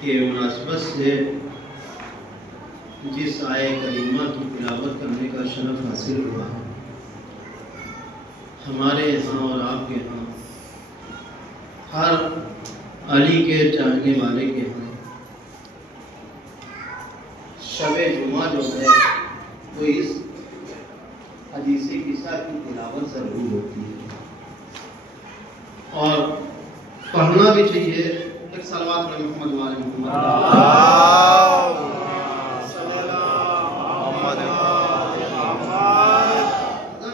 کے مناسبت سے جس آیہ کریمہ کی تلاوت کرنے کا شرف حاصل ہوا ہے، ہمارے یہاں اور آپ کے ہاں، ہر علی کے چاہنے والے کے ہاں شب جمعہ جو ہے وہ اس حدیث قصہ کی تلاوت ضرور ہوتی ہے اور پڑھنا بھی چاہیے۔ ایک صلوات علی محمد و آل محمد۔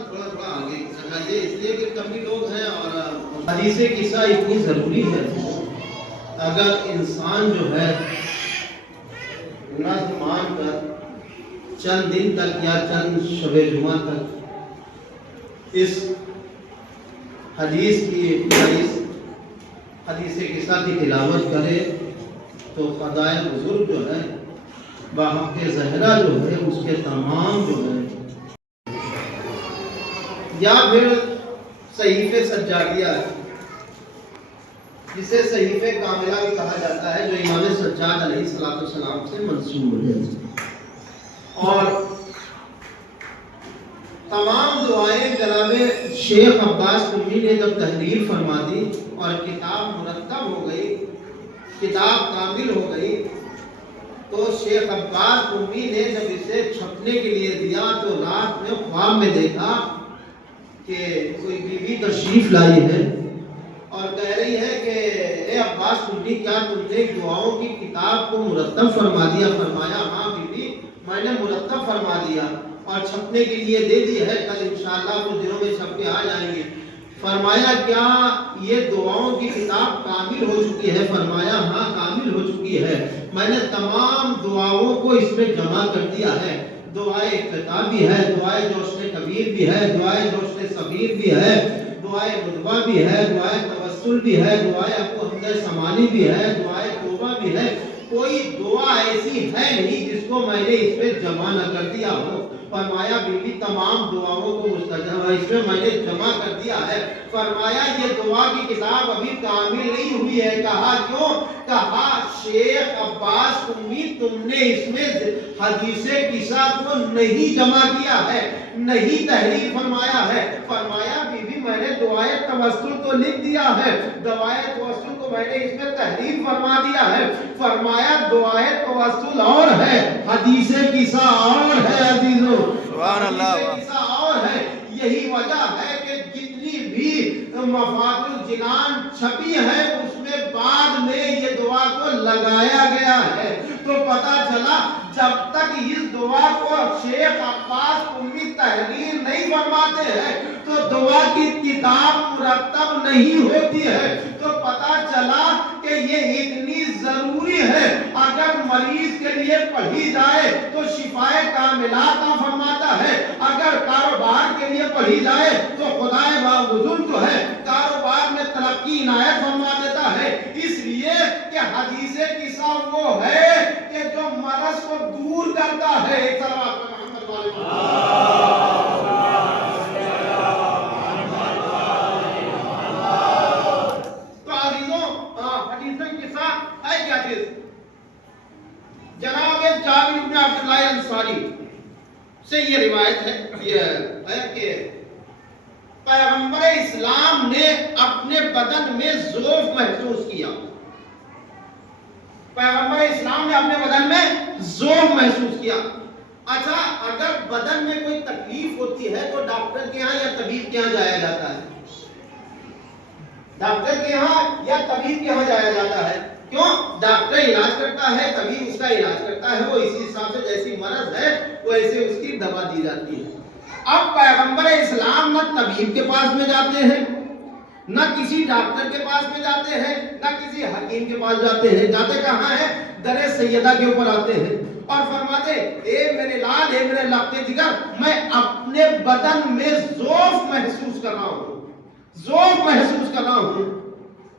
تھوڑا آگے چڑھائیے، اس لیے کہ کبھی لوگ ہیں اور حدیث قصہ اتنی ضروری ہے۔ اگر انسان جو ہے نظم مان کر چند دن تک یا چند شب جمعہ تک اس حدیث قصہ کی تلاوت کرے تو خدائے بزرگ جو ہے باحق زہرا جو ہے اس کے تمام جو ہے، یا پھر صحیفہ سجادیہ جسے صحیفہ کاملہ بھی کہا جاتا ہے، جو امام سجاد علیہ السلام سے منسوب ہے، اور تمام دعائیں جناب شیخ عباس قمی نے جب تحریر فرما دی اور کتاب مرتب ہو گئی، کتاب کامل ہو گئی، تو شیخ عباس قمی نے جب اسے چھپنے کے لیے دیا تو رات میں خواب میں دیکھا کہ کوئی بیوی تشریف لائی ہے اور کہہ رہی ہے کہ اے عباس قمی، کیا تم نے دعاؤں کی کتاب کو مرتب فرما دیا؟ فرمایا ہاں بیوی، میں نے مرتب فرما دیا اور چھپنے کے لیے دے دی ہے، کل انشاءاللہ کچھ دنوں میں چھپ کے آ جائیں گے۔ فرمایا کیا یہ دعاؤں کی کتاب کامل ہو چکی ہے؟ فرمایا ہاں کامل ہو چکی ہے، میں نے تمام دعاؤں کو اس میں جمع کر دیا ہے، دعائے افتتاح بھی ہے، دعائے جوشن کبیر بھی ہے، دعائے جوشن صغیر بھی ہے، دعائے مدبہ بھی ہے، دعائے توسل بھی ہے، دعائے ابو حمزہ سمانی بھی ہے، دعائے توبہ بھی ہے، کوئی دعا ایسی ہے نہیں جس کو میں نے اس میں جمع نہ کر دیا ہو۔ فرمایا بیوی تمام دعاؤں کو مستجاب اس میں نے جمع کر دیا ہے۔ فرمایا یہ دعا کی کتاب ابھی کامل نہیں ہوئی ہے۔ کہا کیوں؟ کہا شیخ عباس قمی تم نے اس میں حدیث قصہ کو نہیں جمع کیا ہے، نہیں تحریر فرمایا ہے۔ فرمایا بیوی میں نے دعائے توسل تو لکھ دیا ہے، دعائے توسل کو میں نے اس میں تحریر فرما دیا ہے۔ فرمایا دعائے توسل اور ہے، حدیث قصہ اور ہے عزیزو، سبحان اللہ، حدیث قصہ اور ہے۔ یہی وجہ ہے کہ جتنی بھی مفاتح الجنان چھپی ہے اس میں بعد میں یہ دعا کو لگایا گیا ہے، تو پتہ چلا جب تک اس دعا کو شیخ عباس قمی تحریر نہیں فرماتے ہیں تو دعا کی کتاب مرتب نہیں ہوتی ہے۔ تو پتہ چلا کہ یہ اتنی ضروری ہے، اگر مریض کے لیے پڑھی جائے تو شفائے کاملہ عطا فرماتا ہے، اگر کاروبار کے لیے پڑھی جائے تو خدائے بزرگ جو ہے کاروبار میں ترقی عنایت فرما دیتا ہے۔ اس لیے کہ حدیث قصہ وہ ہے کہ جو مرض کو دور کرتا ہے۔ ایک صلوات پہ محمد والے تو عزیزوں، حدیث قصہ ہے کیا چیز؟ جناب جابر بن عبداللہ انصاری سے یہ روایت ہے، یہ ہے کہ پیغمبر اسلام نے اپنے بدن میں ضعف محسوس کیا۔ پیغمبر اسلام نے اپنے بدن میں ضعف محسوس کیا۔ اچھا، اگر بدن میں کوئی تکلیف ہوتی ہے تو ڈاکٹر کے ہاں یا طبیب کے ہاں جایا جاتا ہے؟ ڈاکٹر کے ہاں یا طبیب کے ہاں جایا جاتا ہے؟ کیوں؟ ڈاکٹر علاج کرتا ہے، طبیب اس کا علاج کرتا ہے، وہ اسی حساب سے جیسی مرض ہے ویسے اس کی دوا دی جاتی ہے۔ اب پیغمبر اسلام نہ طبیب کے پاس میں جاتے ہیں، نہ کسی ڈاکٹر کے پاس میں جاتے ہیں، نہ کسی حکیم کے پاس جاتے ہیں، جاتے کہاں ہیں؟ در سیدہ کے اوپر آتے ہیں اور فرماتے اے میرے لال، اے میرے لخت جگر، میں اپنے بدن میں ضعف محسوس کر رہا ہوں، ضعف محسوس کر رہا ہوں۔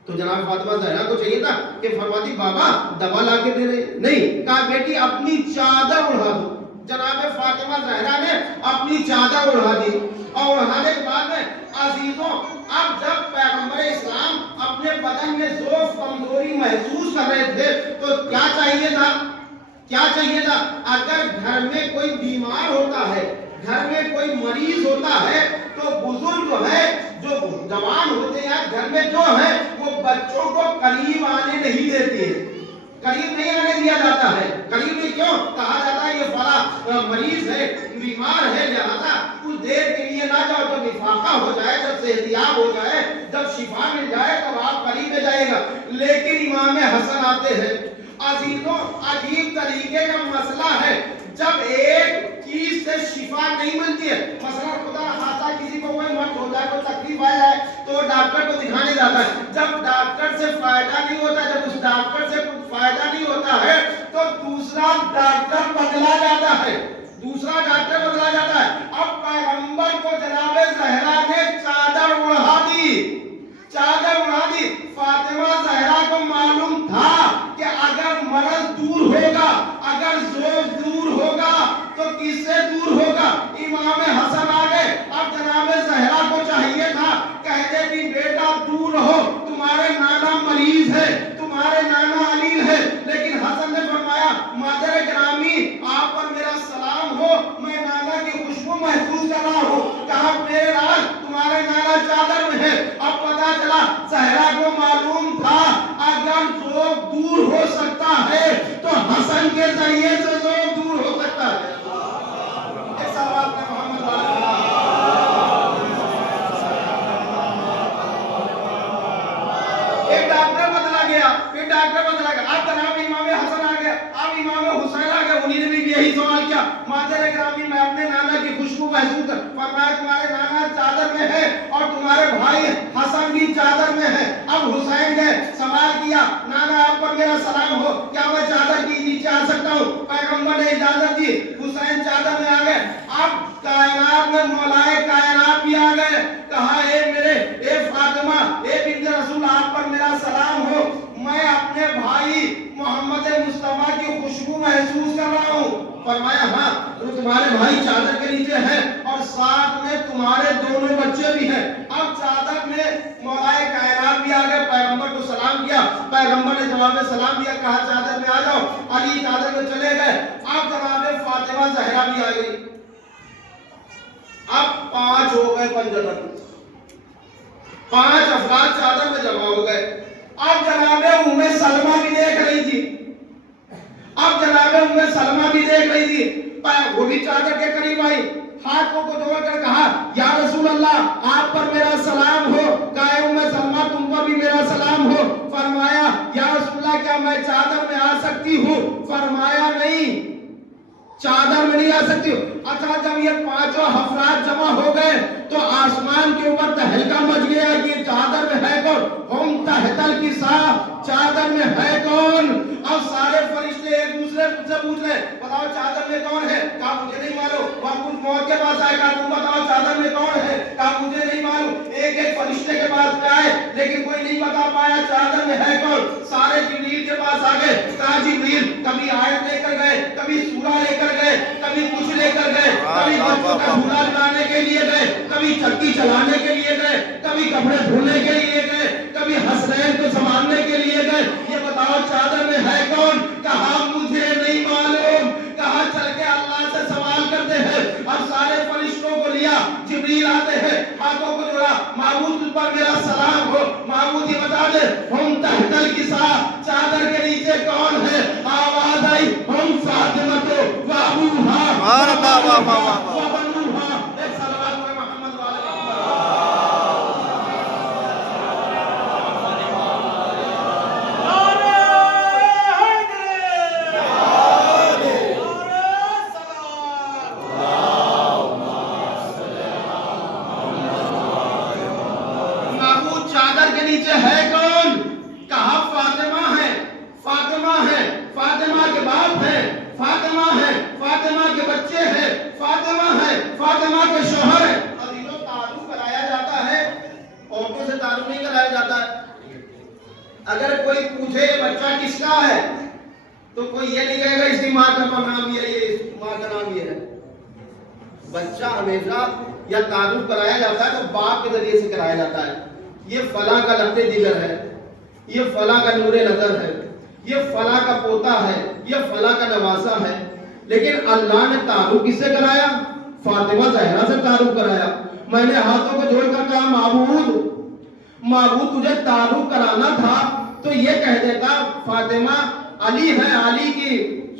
تو جناب فاطمہ زہرا کو چاہیے تھا کہ فرماتی بابا دوا لا کے دے رہے، نہیں، کہا بیٹی اپنی چادر اڑا دو۔ جناب فاطمہ زہرا نے اپنی چادر اڑا دی اور اڑانے کے بعد میں عزیزوں، اب جب پیغمبر اسلام اپنے بدن میں ضعف کمزوری محسوس کر رہے تھے تو کیا چاہیے تھا؟ کیا چاہیے تھا؟ اگر گھر میں کوئی بیمار ہوتا ہے، گھر میں کوئی مریض ہوتا ہے، تو بزرگ جو ہے، جو جوان ہوتے ہیں گھر میں جو ہے، وہ بچوں کو قریب آنے نہیں دیتے ہیں، قریب نہیں آنے دیا جاتا ہے۔ قریب میں کیوں؟ کہا جاتا ہے یہ فلاں مریض ہے، بیمار ہے، لہذا کچھ دیر کے لیے نہ جاؤ، جب افاقہ ہو جائے، جب صحتیاب ہو جائے، جب شفا مل جائے، تب آپ قریب میں جائے گا۔ لیکن امام حسن آتے ہیں۔ عزیزوں، عجیب طریقے کا مسئلہ ہے، جب ایک چیز سے شفا نہیں ملتی ہے، مثلا خدا خاصا کسی کو کوئی مرض ہوتا ہے، کوئی تکلیف آ جائے تو ڈاکٹر کو دکھانے جاتا ہے، جب ڈاکٹر سے فائدہ نہیں ہوتا، جب اس ڈاکٹر سے کچھ فائدہ نہیں ہوتا ہے تو دوسرا ڈاکٹر بدلا جاتا ہے، دوسرا ڈاکٹر بدلا جاتا ہے۔ اب پیغمبر کو جناب زہرا نے چادر اڑا دی، چادر اڑا دی۔ فاطمہ زہرا کو معلوم تھا کہ اگر مرض دور ہوگا، اگر ذوق دور ہوگا تو کس سے دور ہوگا؟ امام حسن آ گئے۔ اب جناب زہرا کو چاہیے تھا کہہ دے کہ بیٹا دور رہو، تمہارے نانا مریض ہے، تمہارے نانا علیل ہے، لیکن حسن نے فرمایا مادر گرامی آپ پر میرا سلام ہو، میں نانا کی خوشبو محسوس کر رہا ہوں۔ کہا میرے لال تمہارے نانا چادر میں ہے۔ اب پتا چلا زہرا کو معلوم تھا اگر ذوق دور ہو سکتا ہے تو حسن کے ذریعے سے ذوق دور ہو سکتا ہے۔ ایک سوال کا محمد ایک ڈاکٹر بدلا گیا، پھر ڈاکٹر بدلا گیا، اب جناب امام حسن آ گیا، اب امام حسین آ گیا، انہی نے بھی یہی سوال کیا مادر گرامی میں اپنے نانا کی خوشبو محسوس کر، فرمایا تمہارے نانا چادر میں ہے اور تمہارے بھائی حسن بھی چادر میں ہے۔ اب حسین نے سوال کیا نانا آپ پر میرا سلام ہو، کیا میں چادر کی نیچے آ سکتا ہوں؟ پیغمبر نے اجازت دی، حسین چادر میں آ گئے۔ اب کائنات میں مولائے کائنات بھی آ گئے، کہا اے فاطمہ، اے بنت رسول آپ پر میرا سلام ہو، میں اپنے بھائی محمد مصطفیٰ کی خوشبو محسوس کر رہا ہوں۔ فرمایا ہاں تو تمہارے بھائی چادر کے نیچے ہیں اور ساتھ میں تمہارے دونوں بچے بھی ہیں۔ اب چادر میں مولائے کائنات بھی آ گئے، پیغمبر کو سلام کیا، پیغمبر نے جواب میں سلام دیا، کہا چادر میں آ جاؤ، علی چادر میں چلے گئے۔ اب جناب فاطمہ زہرا بھی آ گئی، اب 5 ہو گئے پنجتن، 5 افراد چادر میں جمع ہو گئے۔ اب جناب ام سلمہ بھی دیکھ رہی تھی، اب جناب ام سلمہ بھی دیکھ رہی تھی، وہ بھی چادر کے قریب آئی، ہاتھوں کو جوڑ کر کہا یا رسول اللہ آپ پر میرا سلام ہو، کہا ام سلمہ تم پر بھی میرا سلام ہو۔ فرمایا یا رسول اللہ کیا میں چادر میں آ سکتی ہوں؟ فرمایا نہیں، چادر میں نہیں آ سکتی ہو۔ اچھا جب یہ 5 افراد جمع ہو گئے تو آسمان کے اوپر تہلکہ مچ گیا کہ چادر میں ہے کون؟ ہم تحت الکساء، چادر میں ہے کون؟ اب سارے فرشتے ایک دوسرے سے پوچھ رہے بتاؤ چادر میں کون ہے؟ کہا مجھے نہیں معلوم۔ اور کچھ موت کے پاس آئے، کہا تم بتاؤ چادر میں کون ہے؟ کہا مجھے نہیں معلوم۔ ایک ایک فرشتے کے پاس آئے لیکن کوئی نہیں بتا پایا چادر میں ہے کون۔ سارے جبریل کے پاس آ گئے، کہا جبریل کبھی آیت لے کر گئے، کبھی سورہ لے کر گئے، کبھی کچھ لے کر گئے، کبھی بچوں کا جھولا جلانے کے لیے گئے، کبھی چکی چلانے کے لیے گئے، کبھی کپڑے دھونے کے لیے گئے، کبھی حسنین کو سنبھالنے کے لیے گئے۔ یہ بتاؤ چادر میں ہے کون؟ کہا مجھے نہیں معلوم۔ کہا چل کے اللہ سے سوال کرتے ہیں۔ اب سارے فرشتوں کو لیا، جبریل آتے ہیں، ہاتھوں کو جوڑا، معبود تجھ پر میرا سلام ہو، معبود یہ بتا دے ہم تحت الکساء، چادر کے نیچے کون ہے؟ آواز آئی ہم فاطمہ و ابوہا و بنوہا۔ ایک صلوات پر محمد والے ہے کون؟ کہا فاطمہ ہے، فاطمہ ہے، فاطمہ کے باپ ہے، فاطمہ ہے، فاطمہ کے بچے ہیں، فاطمہ ہے، فاطمہ کے شوہر ہے۔ عزیزوں تعارف کرایا جاتا ہے، عورتوں سے تعارف نہیں کرایا جاتا ہے۔ اگر کوئی پوچھے یہ بچہ کس کا ہے تو کوئی یہ نہیں کہے گا اس کی ماں کا نام یہ ہے، اس ماں کا نام یہ ہے۔ بچہ ہمیشہ یا تعارف کرایا جاتا ہے تو باپ کے ذریعے سے کرایا جاتا ہے، یہ فلاں کا لفظ جگر ہے، یہ فلاں کا نور نظر ہے، یہ فلاں کا پوتا ہے، یہ فلاں کا نواسا ہے، لیکن اللہ نے تعارف کس سے کرایا؟ فاطمہ زہرا سے تعارف کرایا۔ میں نے ہاتھوں کو جوڑ کر کہا معبود تجھے تعارف کرانا تھا تو یہ کہہ دیتا فاطمہ علی ہے، علی کی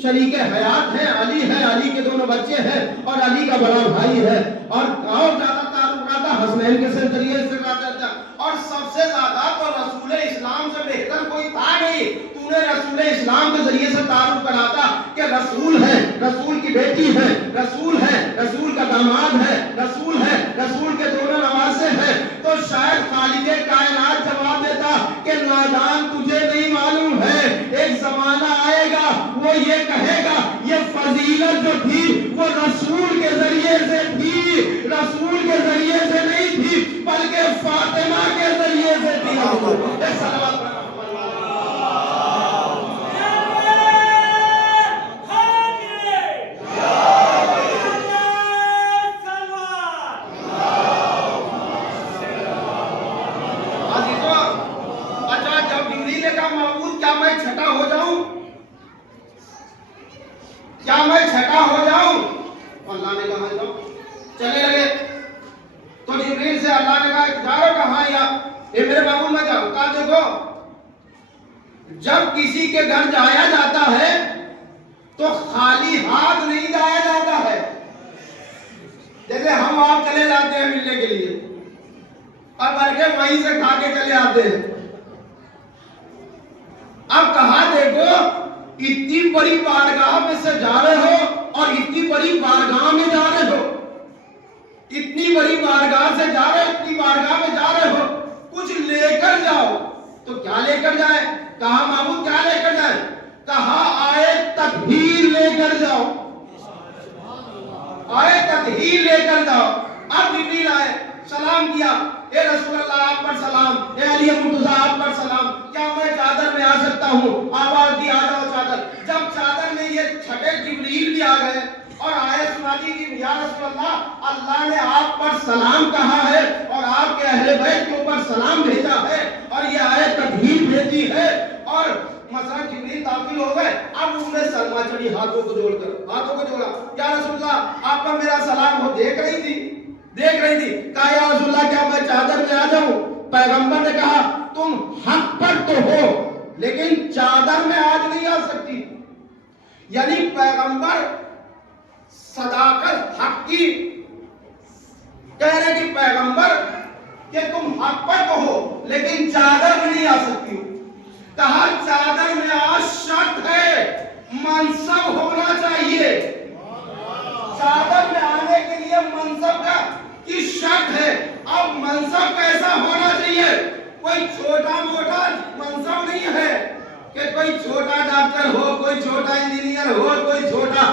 شریک حیات ہے، علی ہے، علی کے دونوں بچے ہیں اور علی کا بڑا بھائی ہے، اور زیادہ تعارف کراتا حسنین کے ذریعے سے کراتا، اور سب سے زیادہ تو رسول اسلام سے بہتر کوئی تھا نہیں۔ تو نے رسول اسلام کے ذریعے سے تعارف کراتا کہ رسول ہے، رسول کی بیٹی ہے، رسول ہے، رسول کا داماد ہے، رسول ہے، رسول کے دونوں نواسے ہیں، تو شاید خالق کائنات جواب دیتا کہ نادان تجھے نہیں معلوم ہے، ایک زمانہ آئے گا وہ یہ کہے گا یہ فضیلت جو تھی وہ رسول کے ذریعے سے تھی، رسول کے ذریعے سے نہیں تھی بلکہ فاطمہ کے ذریعے سے تھی۔ ایک صلوات پڑھنا۔ کیا میں چھٹا ہو جاؤں؟ اللہ نے کہا جاؤ، چلے لگے تو جبریل سے اللہ نے کہا جاؤ کہاں؟ یا میرے بابو میں جاؤں؟ کہا دیکھو جب کسی کے گھر جایا جاتا ہے تو خالی ہاتھ نہیں جایا جاتا ہے، جیسے ہم آپ چلے جاتے ہیں ملنے کے لیے اور بلکہ وہیں سے کھا کے چلے آتے ہیں۔ اب کہا دیکھو اتنی بڑی بارگاہ میں سے جا رہے ہو اور اتنی بڑی بارگاہ میں جا رہے ہو، اتنی بڑی بارگاہ سے جا رہے ہو، اتنی بارگاہ میں جا رہے ہو، کچھ لے کر جاؤ۔ تو کیا لے کر جائے؟ کہا معبود کیا لے کر جائے؟ کہا آئے تطہیر لے کر جاؤ، آئے تطہیر لے کر جاؤ۔ اب جبریل آئے، سلام کیا، اے رسول اللہ آپ پر سلام، اے علی مرتضیٰ آپ پر سلام، کیا میں چادر میں آ سکتا ہوں؟ آواز دی آ جاؤ چادر۔ جب چادر میں یہ چھٹے جبریل بھی آ گئے اور آیت سنا دی کہ یا رسول اللہ اللہ نے آپ پر سلام کہا ہے اور آپ کے اہل بیت کے اوپر سلام بھیجا ہے اور یہ آیت تطہیر بھیجی ہے، اور مثلا جبریل داخل ہو گئے۔ اب انہوں نے سلمہ چڑھی ہاتھوں کو جوڑ کر، ہاتھوں کو جوڑا، یا رسول اللہ آپ کا میرا سلام وہ دیکھ رہی تھی۔ کہا یا رسول اللہ کیا میں چادر میں آ جاؤں؟ پیغمبر نے کہا تم حق پر تو ہو لیکن چادر میں آج نہیں آ سکتی۔ یعنی پیغمبر صداقت حق کی کہہ رہے کہ پیغمبر کہ تم حق پر تو ہو لیکن چادر میں نہیں آ سکتی ہو۔ کہا چادر میں آج شرط ہے، منصب ہونا چاہیے، چادر میں آنے کے لیے منصب کا کی شرط ہے۔ اب منصب کیسا ہونا چاہیے؟ کوئی چھوٹا موٹا منصب نہیں ہے کہ کوئی چھوٹا ڈاکٹر ہو، کوئی چھوٹا انجینئر ہو، کوئی چھوٹا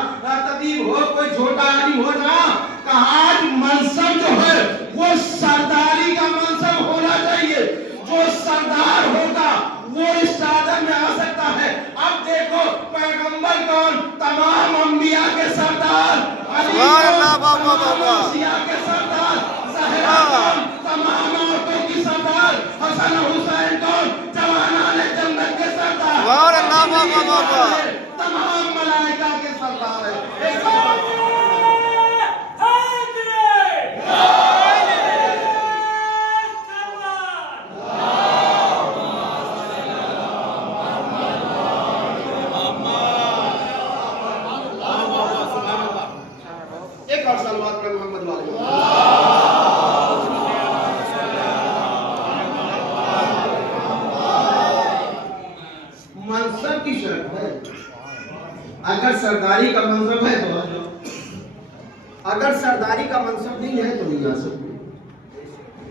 طبیب ہو، کوئی چھوٹا عالم ہو نا۔ کہا آج منصب جو ہے وہ سرداری کا منصب ہونا چاہیے، جو سردار ہوگا وہ اس چادر میں آ سکتا ہے۔ اب دیکھو پیغمبر کون؟ تمام انبیاء کے سردار، علی کے سردار، زہرا کون؟ تمام عورتوں کی سردار، حسن حسین کون؟ جوانان جنت کے سردار، تمام ملائکہ کے سردار ہے۔ ایک اور صلوات پر محمد والے منصب کی شرط ہے۔ اگر سرداری کا منصب ہے تو آ جاؤ، اگر سرداری کا منصب نہیں ہے تو نہیں آ سکتے۔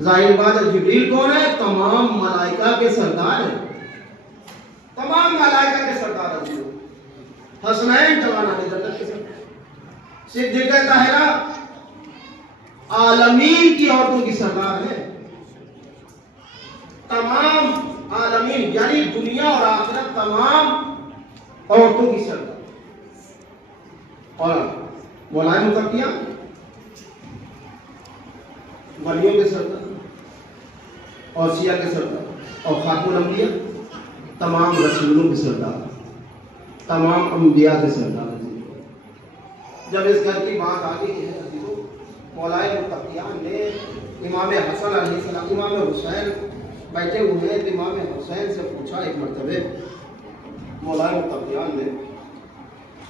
ظاہر بات ہے جبریل کون ہے؟ تمام ملائکہ کے سردار ہیں، تمام ملائکہ کے سردار ہیں۔ حسنین جوانان جنت کے سردار، صدیقہ طاہرہ عالمین کی عورتوں کی سردار ہے، تمام عالمین یعنی دنیا اور آخرت تمام عورتوں کی سردار، اور مولانا متقیہ ولیوں کے سردار، اوصیاء کے سردار، اور خاتون الانبیاء تمام رسولوں کے سردار، تمام انبیاء کے سردار۔ جب اس گھر کی بات آ گئی ہے مولائے متقیان نے امام حسن علیہ السلام، امام حسین بیٹھے ہوئے ہیں، امام حسین سے پوچھا ایک مرتبہ مولائے متقیان نے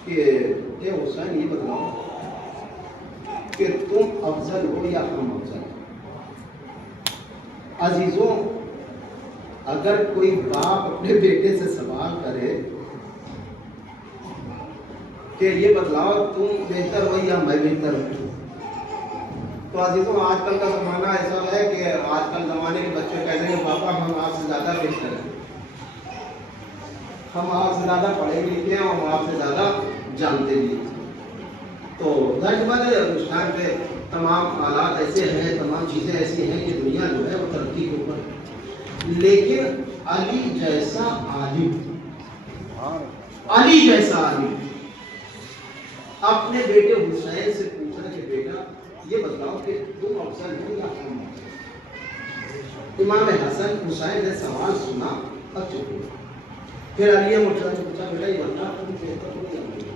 کہ اے حسین یہ بتلاؤ کہ تم افضل ہو یا ہم افضل؟ عزیزوں، اگر کوئی باپ اپنے بیٹے سے سوال کرے کہ یہ بتلاؤ تم بہتر ہو یا میں بہتر ہوں، تو عزیزوں آج کل کا زمانہ ایسا ہے کہ آج کل زمانے کے بچے کہتے ہیں پاپا ہم آپ سے زیادہ بہتر ہیں، ہم آپ سے زیادہ پڑھے لکھے ہیں، ہم آپ سے زیادہ جانتے بھی ہیں۔ تو ظاہر بات ہے اس ٹائم پہ تمام آلات ایسے ہیں، تمام چیزیں ایسی ہیں کہ دنیا جو ہے وہ ترقی کے اوپر، لیکن علی جیسا عالم، علی جیسا عالم اپنے بیٹے حسین سے پوچھا کہ بیٹا یہ بتلاؤ کہ تم افضل ہو یا ہم افضل؟ امام حسن حسین نے سوال سنا اور چپ ہو گئے۔ پھر علی مرتضیٰ سے پوچھا بیٹا یہ بتلا تم بہتر ہو یا نہیں؟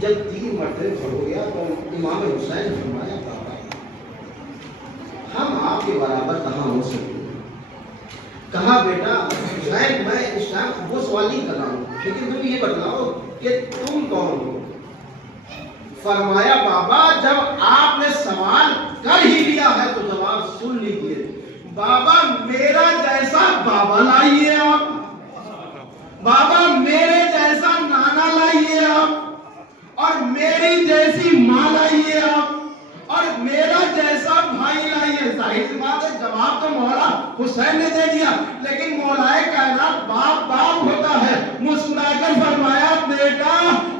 جب 3 مرتبہ ہو گیا تو امام حسین نے فرمایا بابا ہم آپ کے برابر کہاں ہو سکتے ہیں؟ کہا بیٹا حسین میں اس ٹائم وہ سوال نہیں کر رہا ہوں، لیکن تم یہ بتلاؤ کہ تم کون ہو؟ فرمایا بابا جب آپ نے سوال کر ہی لیا ہے تو جواب سن لیجیے، بابا میرا جیسا بابا لائیے آپ، بابا میرے جیسا نانا لائیے آپ، اور میری جیسی ماں لائیے آپ، اور میرا جیسا بھائی لائیے۔ ظاہر سی بات ہے جواب تو مولا حسین نے دے دیا، لیکن مولائے کائنات باپ باپ ہوتا ہے، مسکرا کر فرمایا بیٹا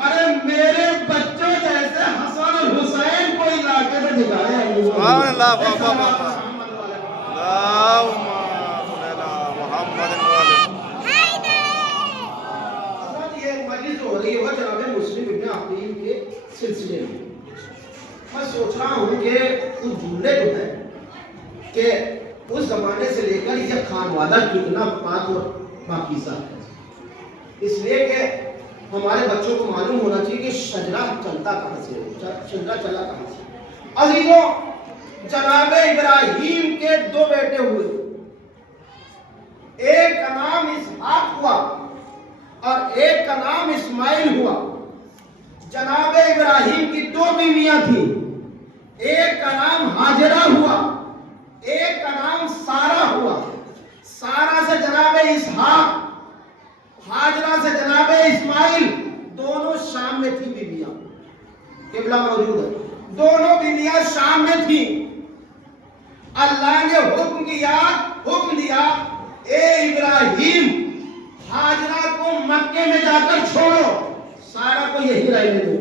ارے میرے بچوں جیسے حسن اور حسین کو لا کے دکھایا۔ سبحان اللہ، اللہم صلی علی محمد یہ مجلس ہو رہی ہے جناب مسلم ابن عقیل کے سلسلے میں، میں سوچ رہا ہوں کہ اس جملے جو ہے کہ اس زمانے سے لے کر یہ خانوادہ کتنا پاک اور پاکیزہ ہے، اس لیے کہ ہمارے بچوں کو معلوم ہونا چاہیے کہ شجرہ چلتا کہاں سے ہے، شجرہ چلا کہاں سے۔ عزیزوں جناب ابراہیم کے 2 بیٹے ہوئے، ایک کا نام اسحاق ہوا اور ایک کا نام اسماعیل ہوا۔ جناب ابراہیم کی 2 بیویاں تھیں، ایک کا نام ہاجرہ ہوا، ایک کا نام سارہ ہوا۔ سارہ سے جناب اسحاق، ہاجرہ سے جناب اسماعیل، دونوں شام میں تھی بیویاں، قبلہ موجود ہے، دونوں بیویاں شام میں تھیں۔ اللہ نے حکم دیا اے ابراہیم ہاجرہ کو مکے میں جا کر چھوڑو، سارہ کو یہی رہنے دو۔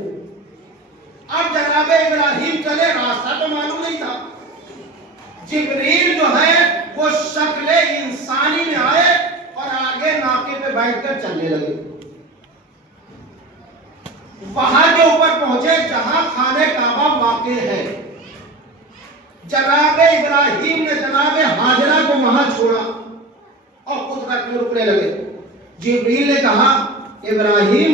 اب جناب ابراہیم چلے، راستہ تو معلوم نہیں تھا، جبریل جو ہے وہ شکل انسانی میں آئے اور آگے ناقے پہ بیٹھ کر چلنے لگے، وہاں کے اوپر پہنچے جہاں خانہ کعبہ واقع ہے۔ جناب ابراہیم نے جناب ہاجرہ کو وہاں چھوڑا اور خود رکنے لگے۔ جبریل نے کہا ابراہیم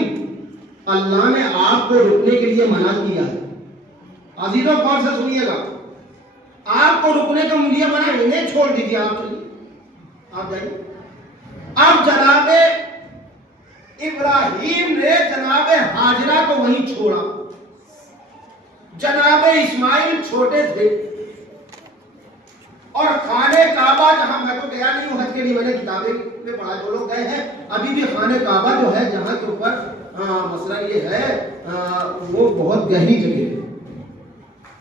اللہ نے آپ کو رکنے کے لیے منع کیا ہے۔ عزیزوں غور سے سنیے گا، آپ کو رکنے کے لیے منع، انہیں چھوڑ دیجیے، آپ چلیے، آپ جائیے۔ اب جناب ابراہیم نے جناب ہاجرہ کو وہیں چھوڑا۔ جناب اسماعیل چھوٹے تھے اور خانہ کعبہ جہاں میں تو گیا نہیں ہوں حج کے لیے، میں نے کتابیں میں پڑھا، جو لوگ گئے ہیں ابھی بھی خانہ کعبہ جو ہے جہاں کے اوپر مسئلہ یہ ہے وہ بہت گہری جگہ ہے۔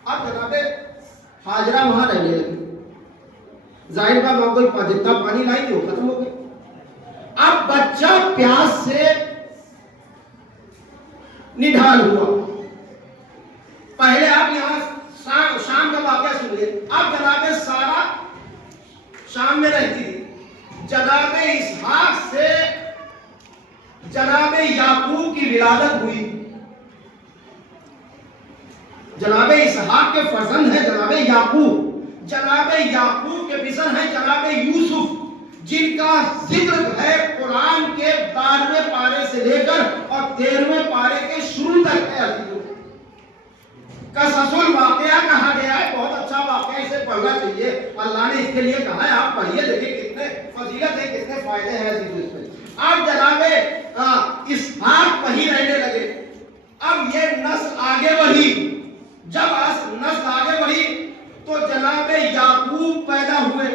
اب جناب ہاجرہ وہاں رہنے لگی، ظاہر کا وہاں کوئی جتنا پانی لائی وہ ختم ہو گیا۔ اب بچہ پیاس سے نڈھال ہوا۔ پہلے آپ یہاں شام کا واقعہ سنیے۔ اب جناب سارہ شام میں رہتی تھی، جناب اسحاق سے جناب یعقوب کی ولادت ہوئی۔ جناب اسحاق کے فرزند ہیں جناب یعقوب، جناب یعقوب کے فرزند ہیں جناب یوسف، جن کا ذکر ہے قرآن کے 12ویں پارے سے لے کر اور 13ویں پارے کے شروع تک ہے عزیزوں. قصص الواقعہ کہا گیا ہے، بہت اچھا واقعہ، اسے پڑھنا چاہیے. اللہ نے اس کے لیے کہا ہے، آپ پڑھیے، دیکھیں کتنے فضیلت ہے، کتنے فائدے ہیں عزیزوں اس میں. اب جناب اسحاق وہیں رہنے لگے. اب یہ نسل آگے بڑھی. جب نسل آگے بڑھی تو جناب یعقوب پیدا ہوئے.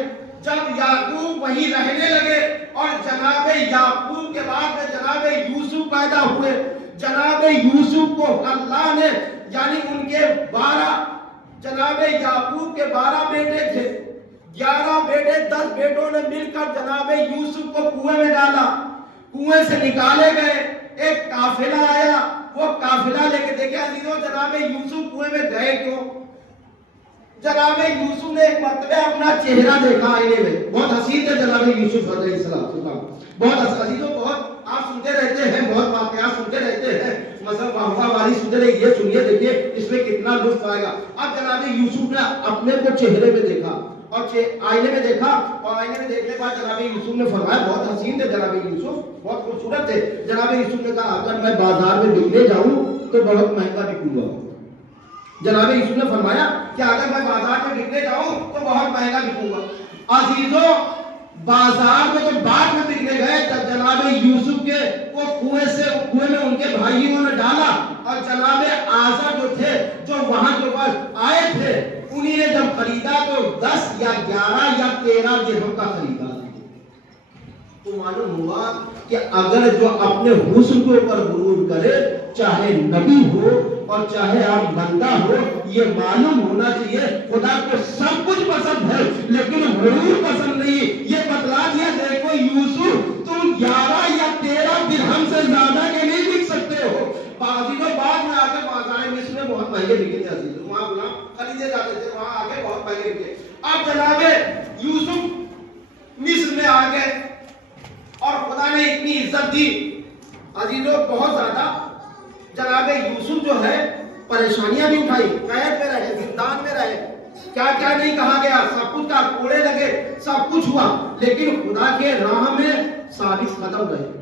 جب یعقوب وہیں رہنے لگے اور جناب یعقوب کے بعد میں جناب یوسف پیدا ہوئے. جناب یوسف کو اللہ نے، یعنی ان کے 12 جناب یعقوب کے 12 بیٹے تھے. 11 بیٹے 10 بیٹوں نے مل کر جناب یوسف کو کنویں میں ڈالا. کنویں سے نکالے گئے. ایک قافلہ آیا، وہ قافلہ لے کے دیکھے عزیزوں جناب یوسف کنویں میں گئے کیوں؟ جناب یوسف نے ایک مرتبہ اپنا چہرہ دیکھا آئینے میں. بہت حسین تھے جناب یوسف علیہ السلام. بہت عزیزوں، بہت آپ سنتے رہتے ہیں، بہت واقعات سنتے رہتے ہیں، مذہب واہواری سنتے رہے. یہ سنیے، دیکھیے اس میں کتنا لطف آئے گا. اب جناب یوسف نے اپنے کو چہرے میں دیکھا اور آئینے میں دیکھا، اور آئینے میں دیکھنے کے بعد جناب یوسف نے فرمایا، بہت حسین تھے جناب یوسف، بہت خوبصورت تھے. جناب یوسف نے کہا اگر میں بازار میں بکنے جاؤں تو بہت مہنگا بکوں گا. جناب یوسف نے فرمایا کہ اگر میں بازار میں بکنے جاؤں تو بہت مہنگا بکوں گا. عزیزوں بازار میں تو بعد میں بکنے گئے جب جناب یوسف کے وہ کنویں میں ان کے بھائیوں نے ڈالا، اور جناب آزر جو تھے جو وہاں کے پاس آئے تھے انہی نے جب خریدا تو 10 یا 11 یا 13 درہم کا خریدا. تو معلوم ہوا کہ اگر جو اپنے حسن کے اوپر غرور کرے، چاہے نبی ہو اور چاہے آپ بندہ ہو، یہ معلوم ہونا چاہیے خدا کو سب کچھ پسند ہے لیکن غرور پسند نہیں. یہ بتلا دیا دیکھو یوسف تم 11 یا 13 درہم سے زیادہ کے نہیں بک سکتے ہو. عزیزوں بعد میں آگے بازار مصر میں بہت مہنگے بکے تھے عزیزوں، وہاں غلام خریدے جاتے تھے، وہاں آگے بہت مہنگے بکے. اب جناب یوسف مصر میں آ گئے اور خدا نے اتنی عزت دی عزیزوں بہت زیادہ. جناب یوسف جو ہے پریشانیاں بھی اٹھائی، قید میں رہے، زندان میں رہے، کیا کیا نہیں کہا گیا، سب کچھ کا کوڑے لگے، سب کچھ ہوا، لیکن خدا کے راہ میں ثابت قدم رہے.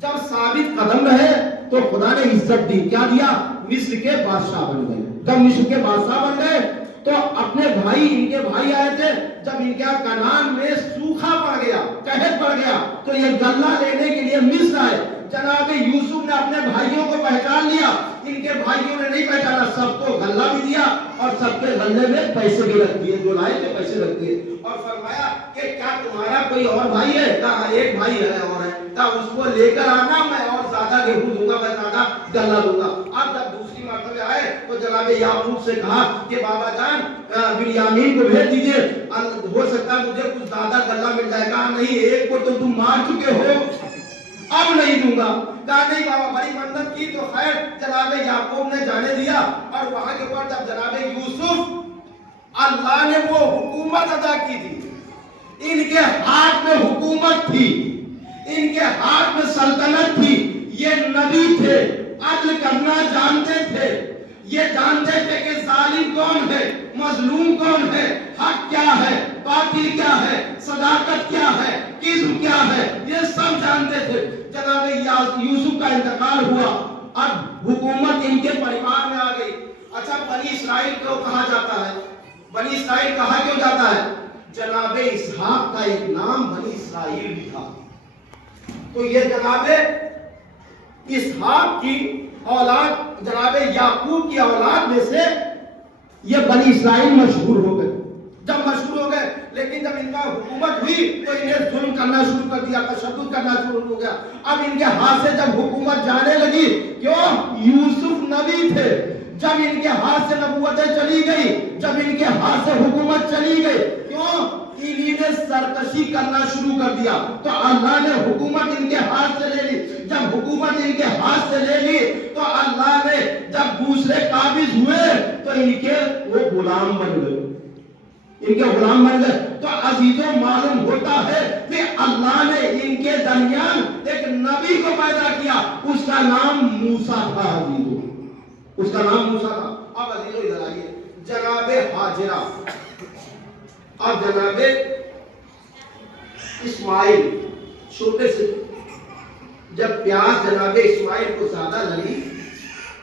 جب ثابت قدم رہے تو خدا نے عزت دی. کیا دیا؟ مصر کے بادشاہ بن گئے. جب مصر کے بادشاہ بن گئے تو اپنے بھائی، ان کے بھائی آئے تھے، جب ان کے کنعان میں سوکھا پڑ گیا، قحط پڑ گیا تو یہ غلہ لینے کے لیے مصر آئے. جناب یوسف نے اپنے بھائیوں کو پہچان لیا، ان کے بھائیوں نے نہیں پہچانا، سب کو غلہ بھی دیا اور سب کے غلے میں پیسے بھی رکھ دیے، جو لائے تھے پیسے رکھ دیے. اور فرمایا کہ کیا تمہارا کوئی اور بھائی ہے؟ کہا ایک بھائی ہے اور ہے. کہا اس کو لے کر آنا، میں اور زیادہ گیہوں دوں گا، میں زیادہ غلہ دوں گا. اب جب دوسری مرتبہ آئے تو جناب یعقوب سے کہا کہ بابا جان بنیامین کو بھیج دیجئے، ہو سکتا ہے مجھے کچھ زیادہ غلہ مل جائے گا. نہیں، ایک کو تو تم مار چکے ہو، اب نہیں دوں گا. کہا نہیں بابا، بڑی منت کی. تو خیر جناب یعقوب نے جانے دیا اور وہاں کے اوپر جب جناب یوسف، اللہ نے وہ حکومت ادا کی تھی، ان کے ہاتھ میں حکومت تھی، ان کے ہاتھ میں سلطنت تھی. یہ نبی تھے، عدل کرنا جانتے تھے، یہ جانتے تھے کہ ظالم کون ہے، مظلوم کون ہے، حق کیا ہے، باطل کیا ہے، صداقت کیا ہے، کذب کیا ہے، یہ سب جانتے تھے. جناب یوسف کا انتقال ہوا، اب حکومت ان کے پریوار میں آ گئی. اچھا بنی اسرائیل کو کہا جاتا ہے، بنی اسرائیل کہا کیوں جاتا ہے؟ جناب اسحاق کا ایک نام بنی اسرائیل بھی تھا. تو یہ جناب اسحاق کی اولاد، جناب یعقوب کی اولاد میں سے یہ بنی اسرائیل مشہور ہو گئے. جب مشہور ہو گئے لیکن جب ان کا حکومت ہوئی تو انہیں ظلم کرنا شروع کر دیا، تشدد کرنا شروع ہو گیا. اب ان کے ہاتھ سے جب حکومت جانے لگی، کیوں؟ یوسف نبی تھے. جب ان کے ہاتھ سے نبوتیں چلی گئی، جب ان کے ہاتھ سے حکومت چلی گئی، کیوں؟ انہی نے سرکشی کرنا شروع کر دیا. تو اللہ نے حکومت ان کے ہاتھ سے لے لی. جب حکومت ان کے ہاتھ سے لے لی تو اللہ نے جب دوسرے قابض ہوئے تو ان کے وہ غلام بن گئے، ان کے غلام بن گئے. تو عزیزوں معلوم ہوتا ہے کہ اللہ نے ان کے درمیان ایک نبی کو پیدا کیا، اس کا نام موسیٰ تھا. عزیزوں اس کا نام موسیٰ تھا. اب عزیزوں ادھر آئیے، جناب ہاجرہ، اب جناب اسماعیل چھوٹے سے جب پیاس جناب اسماعیل کو زیادہ لگی،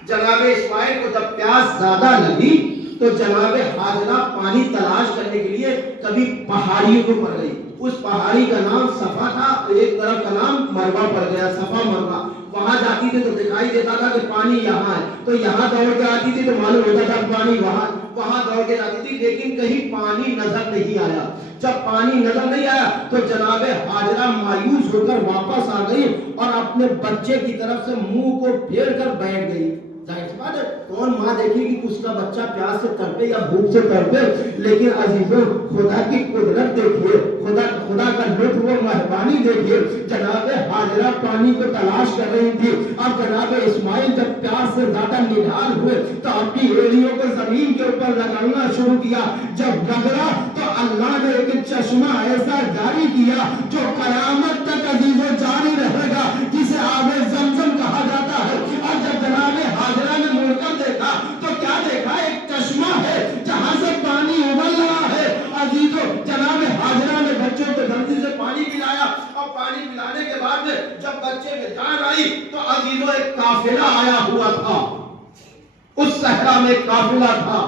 جناب اسماعیل کو جب پیاس زیادہ لگی تو جناب ہاجرہ پانی تلاش کرنے کے لیے کبھی پہاڑیوں کو پڑ گئی. اس پہاڑی کا نام صفا تھا، ایک طرف کا نام مروہ پڑ گیا، صفا مروہ. وہاں جاتی تھی تو دکھائی دیتا تھا کہ پانی یہاں ہے، تو یہاں دوڑ کے آتی تھی تو معلوم ہوتا تھا پانی وہاں، وہاں دوڑ کے جاتی تھی، لیکن کہیں پانی نظر نہیں آیا. جب پانی نظر نہیں آیا تو جناب ہاجرہ مایوس ہو کر واپس آ گئی اور اپنے بچے کی طرف سے منہ کو پھیر کر بیٹھ گئی. ظاہر سی بات ہے کون ماں دیکھے گی کہ اس کا بچہ پیاس سے تڑپے یا بھوک سے تڑپے. لیکن عزیزوں خدا کی قدرت دیکھیے، خدا کا لطف و مہربانی دیکھیے. جناب ہاجرہ پانی کو تلاش کر رہی تھی. اب جناب اسماعیل جب پیاس سے زیادہ نڈھال ہوئے تو اپنی ایڑیوں کو زمین کے اوپر رگڑنا شروع کیا. جب رگڑا تو اللہ نے ایک چشمہ ایسا جاری کیا جو قیامت تک عزیزوں جاری رہے گا، جسے آب زمزم کہا جاتا ہے. اور جب جناب ہاجرہ نے مڑ کر دیکھا تو کیا دیکھا؟ ایک چشمہ ہے جہاں سے پانی ابل رہا ہے. عزیزوں جناب ہاجرہ نے بچوں کو جلدی سے پانی پلایا اور پانی پلانے کے بعد جب بچے میں جان آئی تو عزیزوں ایک قافلہ آیا ہوا تھا. اس صحرا میں ایک قافلہ تھا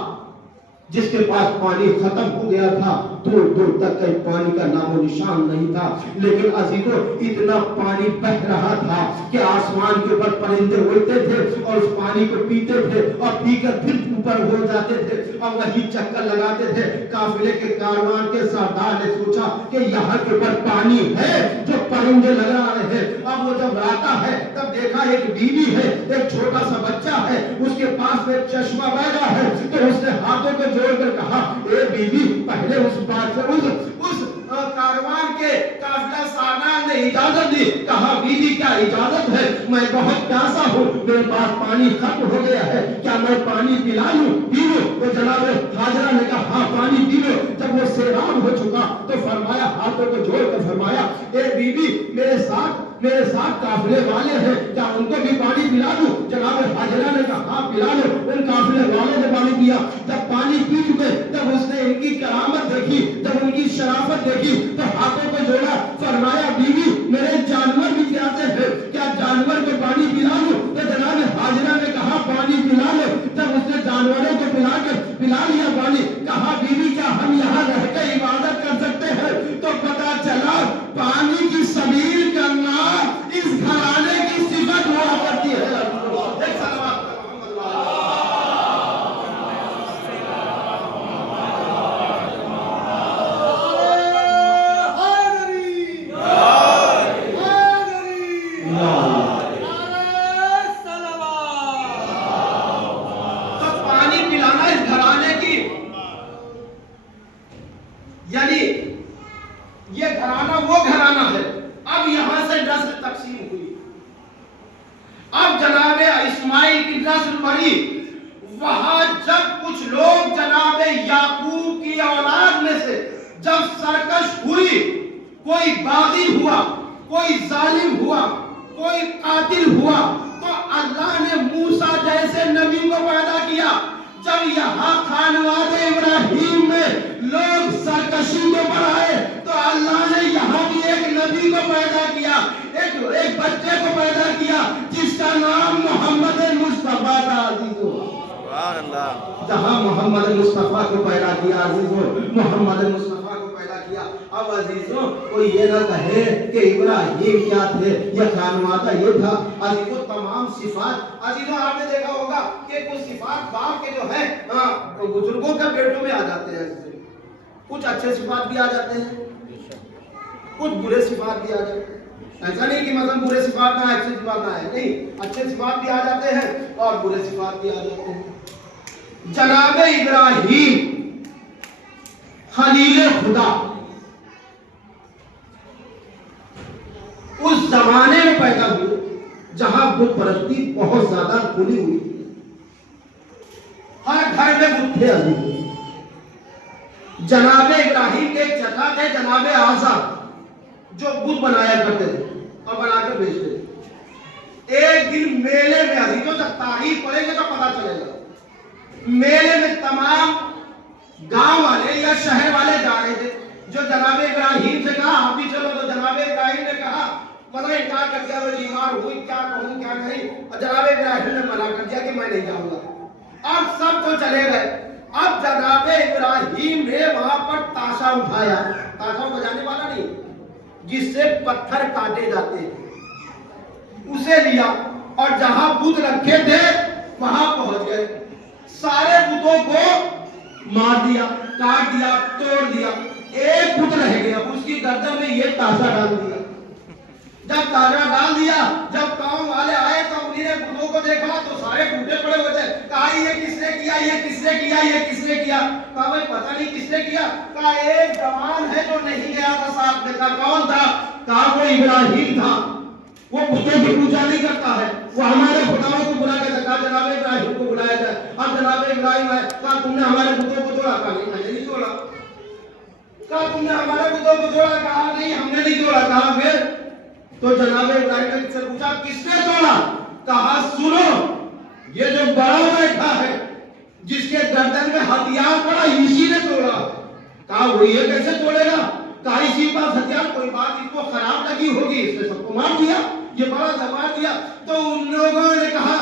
جس کے پاس پانی ختم ہو گیا تھا، دور دور تک کہیں پانی کا نام و نشان نہیں تھا. لیکن عزیزوں اتنا پانی بہ رہا تھا کہ آسمان کے اوپر پرندے اڑتے تھے اور اس پانی کو پیتے تھے اور پی کر پھر اوپر ہو جاتے تھے اور وہی چکر لگاتے تھے. قافلے کے کاروان کے سردار نے سوچا کہ یہاں کے اوپر پانی ہے جو پرندے لگا رہے ہیں. اب وہ جب آتا ہے تب دیکھا ایک بیوی ہے، ایک چھوٹا سا بچہ ہے، اس کے پاس میں چشمہ بہ رہا ہے. تو اس نے ہاتھوں کو جوڑ کر کہا اے بیوی، پہلے اس بات سے اس کاروان کے قافلہ سالار نے اجازت دی. کہا بیوی کیا اجازت ہے؟ میں بہت پیاسا ہوں، میرے پاس پانی ختم ہو گیا ہے، کیا میں پانی پلا لوں؟ پی لو؟ تو جناب ہاجرہ نے کہا ہاں پانی پی لو. جب وہ سیراب ہو چکا تو فرمایا، ہاتھوں کو جوڑ کر فرمایا اے بیوی میرے ساتھ قافلے والے ہیں، کیا ان کو بھی پانی پلا دوں؟ جناب ہاجرہ نے کہا ہاں پلا لو. ان قافلے والوں نے پانی پیا. جب پانی پی چکے تب اس نے ان کی کرامت دیکھی، جب ان کی شرافت دیکھی تو ہاتھوں کو جوڑا، فرمایا بیوی میرے جانور بھی پیاسے ہیں، کیا جانور کو پانی پلا لوں؟ تو جناب ہاجرہ نے کہا پانی پلا لو. جب اس نے جانوروں کو پلا لیا پانی، کہا بیوی کیا ہم یہاں رہ کے عبادت کر سکتے ہیں؟ تو پتا چلا پانی کی سبیل کرنا اس گھرانے کی صفت ہوا کرتی ہے. یعنی یہ گھرانہ وہ گھرانہ ہے. اب یہاں سے نسل تقسیم ہوئی. اب جناب اسماعیل کی نسل بڑھی. وہاں جب کچھ لوگ جناب یعقوب کی اولاد میں سے جب سرکش ہوئی، کوئی باغی ہوا، کوئی ظالم ہوا، کوئی قاتل ہوا، تو اللہ نے موسیٰ جیسے نبی کو پیدا کیا. جب یہاں خانواد ابراہیم میں لوگ سرکشی کے پر آئے تو اللہ نے یہاں بھی ایک نبی کو پیدا کیا، ایک بچے کو پیدا کیا جس کا نام محمد مصطفیٰ تھا. عزیزو سبحان اللہ. جہاں محمد مصطفیٰ کو پیدا کیا، عزیزو محمد مصطفیٰ کو پیدا کیا. اب عزیزوں کوئی یہ نہ کہے کہ ابراہیم کیا تھے، یہ خانوادہ یہ تھا. عزیزوں تمام صفات، عزیزوں آپ نے دیکھا ہوگا کہ کچھ صفات باپ کے جو ہے بزرگوں کے بیٹوں میں آ جاتے ہیں. کچھ اچھے صفات بھی آ جاتے ہیں، کچھ برے صفات بھی آ جاتے ہیں. ایسا نہیں کہ مثلا برے صفات نہ اچھے صفات نہ آئے، نہیں، اچھے صفات بھی آ جاتے ہیں اور برے صفات بھی آ جاتے ہیں. جناب ابراہیم خلیل خدا اس زمانے میں پیدا ہوئے جہاں بت پرستی بہت زیادہ کھلی ہوئی تھی. ہر گھر میں بت تھے. عزیز جناب ابراہیم کے ایک چچا تھے جناب آزر، جو بت بنایا کرتے تھے اور بنا کر بیچتے تھے. ایک دن میلے میں، عزیزوں جب تاریخ پڑھیں گے تو پتا چلے گا، میلے میں تمام گاؤں والے یا شہر والے جا رہے تھے. جو جناب ابراہیم سے کہا آپ بھی چلو تو مطلب انکار کر دیا، میں بیمار ہوئی، کیا کہوں کیا نہیں. اور جناب ابراہیم نے منع کر دیا کہ میں نہیں جاؤں گا. اب سب تو چلے گئے. اب جناب ابراہیم نے وہاں پر تاشا اٹھایا، تاشا بجانے والا نہیں جس سے پتھر کاٹے جاتے ہیں، اسے لیا اور جہاں بت رکھے تھے وہاں پہنچ گئے. سارے بتوں کو مار دیا، کاٹ دیا، توڑ دیا. ایک بت رہ گیا، اس کی گردن میں یہ تاشا ڈال دیا. جب تاجا ڈال دیا، جب گاؤں والے آئے تو انہیں نے بتوں کو دیکھا تو سارے ٹوٹے پڑے ہوئے تھے. کہا یہ کس نے کیا، یہ کس نے کیا، یہ کس نے کیا؟ کہا بھائی پتہ نہیں کس نے کیا. کہا ایک جوان ہے جو نہیں گیا تھا ساتھ میں. کہا کون تھا؟ کہا وہ ابراہیم تھا. وہ بتوں کی پوجا نہیں کرتا ہے، وہ ہمارے خداؤں کو بلا کے کہا جناب ابراہیم کو بلایا جائے. اب جناب ابراہیم آئے. کہا تم نے ہمارے بتوں کو توڑا؟ کہا نہیں میں نے نہیں توڑا. کہا تم نے ہمارے بتوں کو توڑا؟ کہا نہیں ہم نے نہیں توڑا. کہا پھر؟ تو جناب ابراہیم نے سے پوچھا کس نے توڑا؟ کہا سنو، یہ جو بڑا بیٹھا ہے جس کے گردن میں ہتھیار پڑا اسی نے توڑا. کہا وہ یہ کیسے توڑے گا؟ کہا اسی پاس ہتھیار، کوئی بات اس کو خراب لگی ہوگی اس نے سب کو مار دیا، یہ بڑا دبا دیا. تو ان لوگوں نے کہا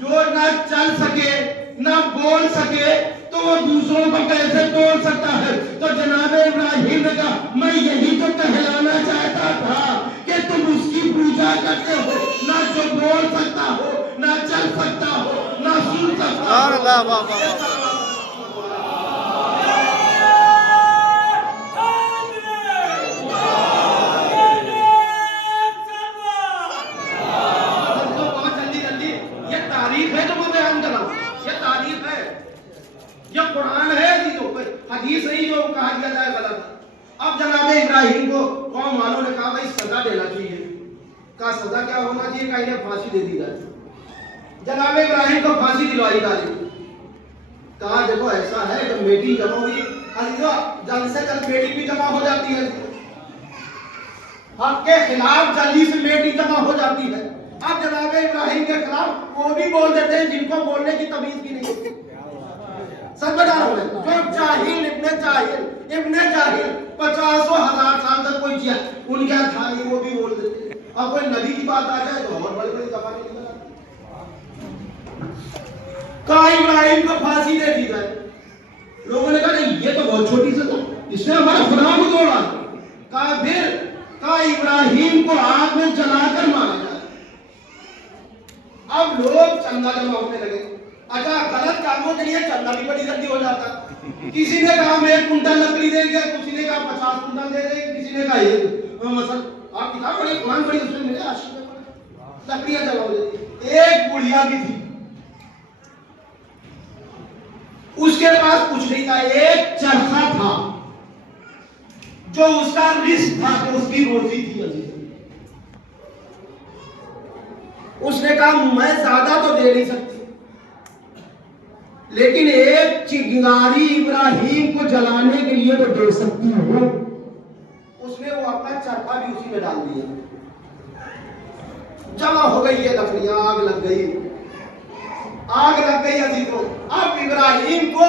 جو نہ چل سکے نہ بول سکے تو وہ دوسروں کو کیسے توڑ سکتا ہے؟ تو جناب ابراہیم نے کہا میں یہی تو کہلانا چاہتا تھا کہ تم اس کی پوجا کرتے ہو، نہ جو بول سکتا ہو، نہ چل سکتا ہو، نہ سن سکتا ہو. یہ قرآن ہے، حدیث نہیں جو کہا دیا جائے غلط. اب جناب ابراہیم کو قوم والوں نے کہا بھائی سزا دینا چاہیے. کہا سزا کیا ہونا چاہیے؟ کہا انہیں پھانسی دے دی جائے. جناب ابراہیم کو پھانسی دلوائی جائے. کہا دیکھو ایسا ہے جب میٹنگ جمع ہوئی، جلد سے جلد میٹنگ بھی جمع ہو جاتی ہے، حق کے خلاف جلدی سے میٹنگ جمع ہو جاتی ہے. اب جناب ابراہیم کے خلاف وہ بھی بول دیتے ہیں جن کو بولنے کی تمیز بھی نہیں ہوتی. سربدار ہو گئے جو جاہل ابن جاہل 50,000 سال تک کوئی کیا ان کا تھا نہیں، وہ بھی بول دیتے. اور کوئی نبی کی بات آ جائے تو اور بڑی بڑی دفعہ نہیں لگا. کہا ابراہیم کو پھانسی دے دی جائے. لوگوں نے کہا نہیں یہ تو بہت چھوٹی سزا، اس نے ہمارے خدا کو توڑا. کہا پھر؟ کہا ابراہیم کو آگ میں جلا کر مارا جائے. اب لوگ چندہ جمع ہونے لگے. اچھا غلط کاموں کے لیے چندہ بھی بڑی جلدی ہو جاتا. کسی نے کہا ہم 1 کنٹل لکڑی دیں گے، کسی نے کہا 50 کنٹل دے دیں گے، کسی نے کہا یہ مثلا آپ کتاب پڑھی قرآن پڑھی اس میں ملے عاشق میں لکڑیاں جمع ہو جاتی. ایک بڑھیا بھی تھی، اس کے پاس کچھ نہیں تھا، ایک چرخا تھا جو اس کا رزق تھا، کہ اس کی روزی تھی. اس نے کہا میں زیادہ تو دے نہیں سکتی لیکن ایک چنگاری ابراہیم کو جلانے کے لیے تو دے سکتی ہوں. اس نے وہ اپنا چرخا بھی اسی میں ڈال دیا. جمع ہو گئی یہ لکڑیاں، آگ لگ گئی عزیزوں. اب ابراہیم کو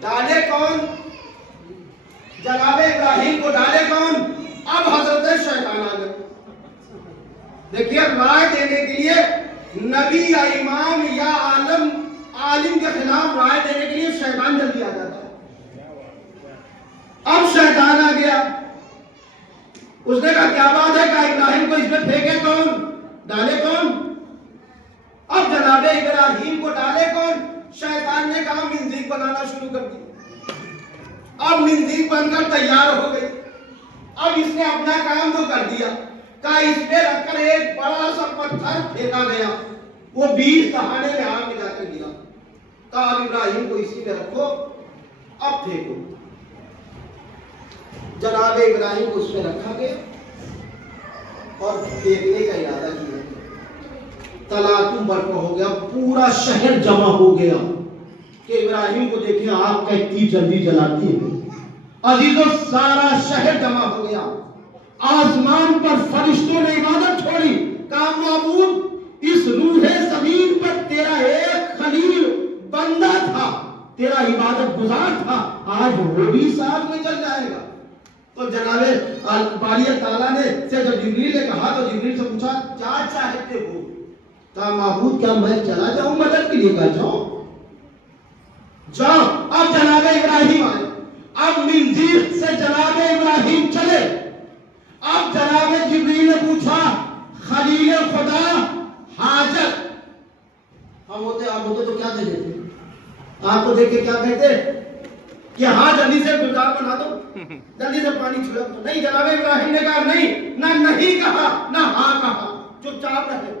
ڈالے کون؟ جناب ابراہیم کو ڈالے کون؟ اب حضرت شیطان آ گئے. دیکھیے رائے دینے کے لیے نبی یا امام یا عالم کے خلاف رائے دینے کے لیے شیطان جلدی آ جاتا ہے. اب شیطان آ گیا. اس نے کہا کیا بات ہے؟ کہ ابراہیم کو اس میں پھینکے کون، ڈالے کون؟ اب جناب ابراہیم کو ڈالے کون؟ شیطان نے کہا منجیق بنانا شروع کر دی. اب منجیق بن کر تیار ہو گئی. اب اس نے اپنا کام تو کر دیا. کہا اس پہ رکھ کر ایک بڑا سا پتھر پھینکا گیا، وہ 20 دہانے میں آگ میں جا کر گرا. کہا اب ابراہیم کو اسی میں رکھو، اب پھینکو. جناب ابراہیم کو اس میں رکھا گیا اور پھینکنے کا ارادہ کیا. تلاطم برپا ہو گیا، پورا شہر جمع ہو گیا کہ ابراہیم کو دیکھیں آگ کتنی جلدی جلاتی ہے. عزیزوں سارا شہر جمع ہو گیا. آسمان پر فرشتوں نے عبادت چھوڑی. کہا معبود اس روح زمین پر تیرا ایک خلیل بندہ تھا، تیرا عبادت گزار تھا، آج وہ بھی ساتھ میں چل جائے گا. تو جناب باری تعالیٰ نے سے جب جبریل نے کہا تو جبریل سے پوچھا کیا چاہتے ہو؟ کہا معبود کیا میں چلا جاؤں مدد کے لیے؟ کہا جاؤ۔ اب جناب ابراہیم آئے، اب منجیل سے جناب ابراہیم چلے۔ اب جناب جبریل نے پوچھا خلیل خدا حاجر، ہم ہوتے آپ ہوتے تو کیا دے دیتے؟ آپ کو دیکھ کے کیا کہتے کہ ہاں جلدی سے گلزار بنا دو، جلدی سے پانی چھڑک دو۔ نہیں، جناب ابراہیم نے کہا نہیں، نہ نہیں کہا نہ ہاں کہا، چپ چاپ رہے۔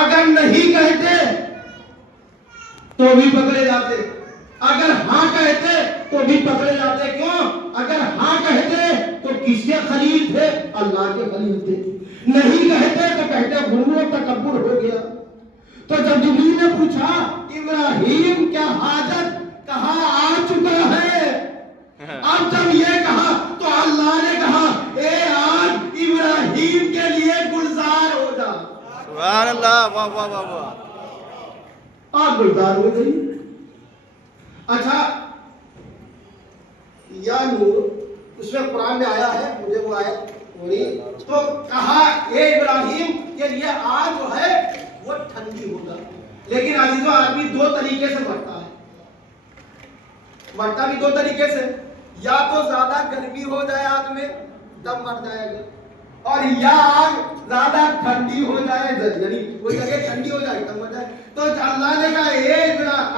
اگر نہیں کہتے تو بھی پکڑے جاتے، اگر ہاں کہتے تو بھی پکڑے جاتے۔ کیوں؟ اگر ہاں کہتے تو کس کے خلیل تھے؟ اللہ کے خلیل تھے۔ نہیں کہتے تو کہتے غرور و تکبر ہو گیا۔ تو جب جبریل نے پوچھا ابراہیم کیا حاجت؟ کہا آ چکا ہے۔ اب جب یہ کہا تو اللہ نے کہا اے آج ابراہیم کے لیے گلزار ہو جا۔ سبحان اللہ، واہ واہ واہ واہ۔ آگ گلزار ہو گئی۔ اچھا، یا نور اس میں قرآن میں آیا ہے، مجھے وہ آیت تو کہا اے ابراہیم کے لیے آگ جو ہے وہ ٹھنڈی ہوگا۔ لیکن عزیزو آدمی دو طریقے سے مرتا ہے، مرتا بھی دو طریقے سے، یا تو زیادہ گرمی ہو جائے آگ میں دم مر جائے گا، اور یا آگ زیادہ ٹھنڈی ہو جائے، یعنی وہ جگہ ٹھنڈی ہو جائے دم مر جائے۔ تو اللہ نے کہا اے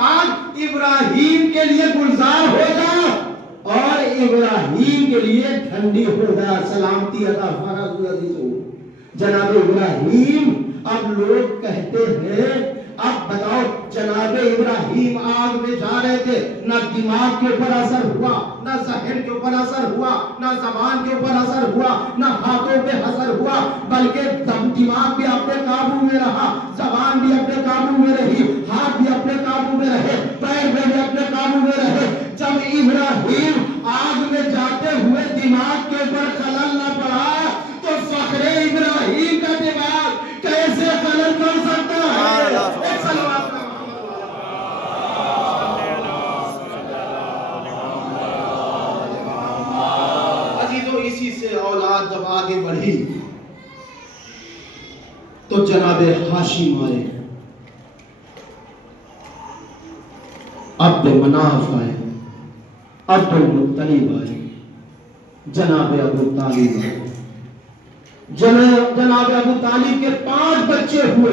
آگ ابراہیم کے لیے گلزار ہو جا اور ابراہیم کے لیے ٹھنڈی ہو جا، سلامتی عطا فرما۔ جناب ابراہیم، اب لوگ کہتے ہیں، اب بتاؤ جناب ابراہیم آگ میں جا رہے تھے، نہ دماغ کے اوپر اثر ہوا، نہ ذہن کے اوپر اثر ہوا، نہ زبان کے اوپر اثر ہوا، نہ ہاتھوں پہ اثر ہوا، بلکہ دماغ بھی اپنے قابو میں رہا، زبان بھی اپنے قابو میں رہی، ہاتھ بھی اپنے قابو میں رہے، پیر بھی اپنے قابو میں رہے۔ جب ابراہیم آگ میں جاتے ہوئے دماغ کے اوپر خلل نہ پڑا تو فخر ابراہیم کا دماغ کیسے خلل کر سکتا ہے؟ عزیزو، اسی سے اولاد جب آگے بڑھی تو جناب ہاشم آئے، عبد مناف آئے، عبد المطلب آئے، جناب ابو طالب آئے۔ جناب ابو طالب کے 5 بچے ہوئے،